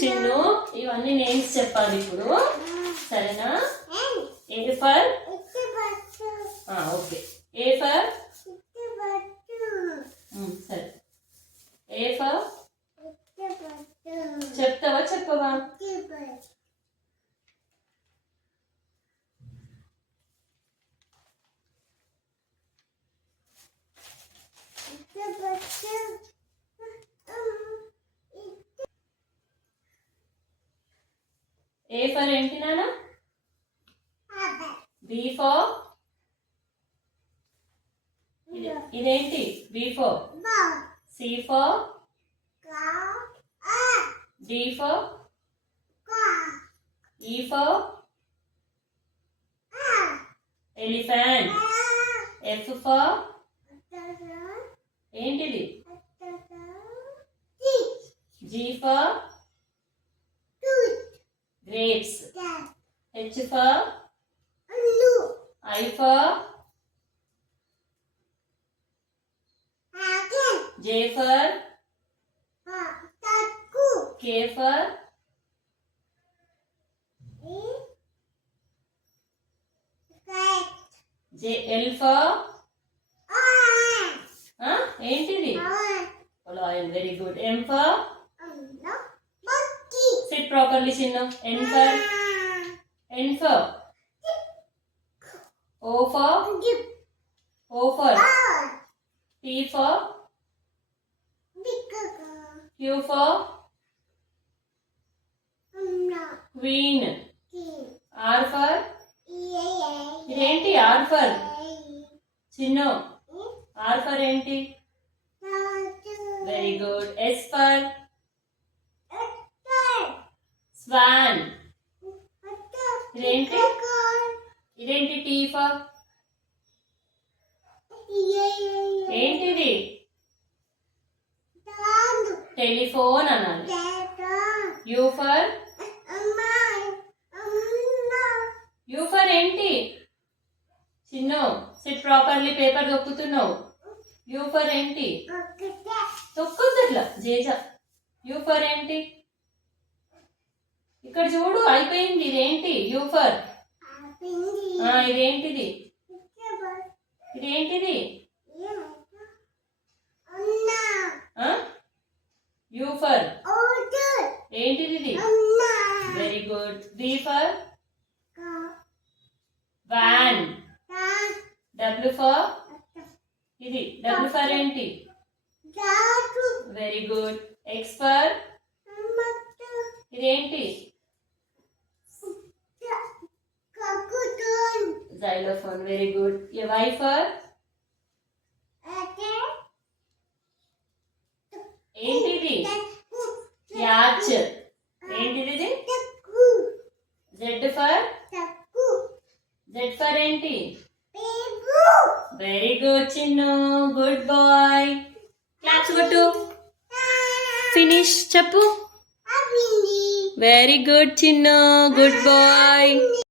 చిన్ను ఇవన్నీ నేమ్స్ చెప్పాలి ఇప్పుడు. సరేనా? A for okay. A for సరే. ఏ ఫర్ చెప్తావా చెప్పవా? ఏ ఫర్ ఏంటి నాన్న బి ఫర్? ఇదేంటి? B for. C for. D for. E for. Elephant. F for. ఏంటిది? G for. Grapes. H for? Blue. I for? Again. J for? Taku. K for? Cat. J L for? Huh? Entity. Lion. Very good. M for? Properly, Chinna. N for N for O for O for P for Q for Queen. R for ఇదేంటి? R for చిన్న R for ఏంటి? Very good S for swan ఇదేంటి? ఇదేంటి T for? ఏంటిది? Telephone అనాలి. U for? You for ఏంటి? చిన్న sit properly paper దొక్కుతున్నావు యూ ఫర్ ఏంటి? తొక్కొద్దు జేజా. యూ ఫర్ ఏంటి? ఇక్కడ చూడు అయిపోయింది. ఇదేంటి? యూ ఫర్ ఆ, ఇదేంటిది? ఇదేంటిది? యూ ఫర్ ఏంటిది ఇది? Very good V for van W for ఇది. డబ్ల్యూ ఫర్ ఏంటి? వెరీ గుడ్ ఎక్స్ ఫర్ ఇదేంటి? Xylophone very good Y for ఏంటిది యాచ్ ఏంటిది జెడ్ ఫర్ జెడ్ ఫర్ ఏంటి very good Chinnu good boy claps కొట్టు finish చెప్పు very good Chinnu good boy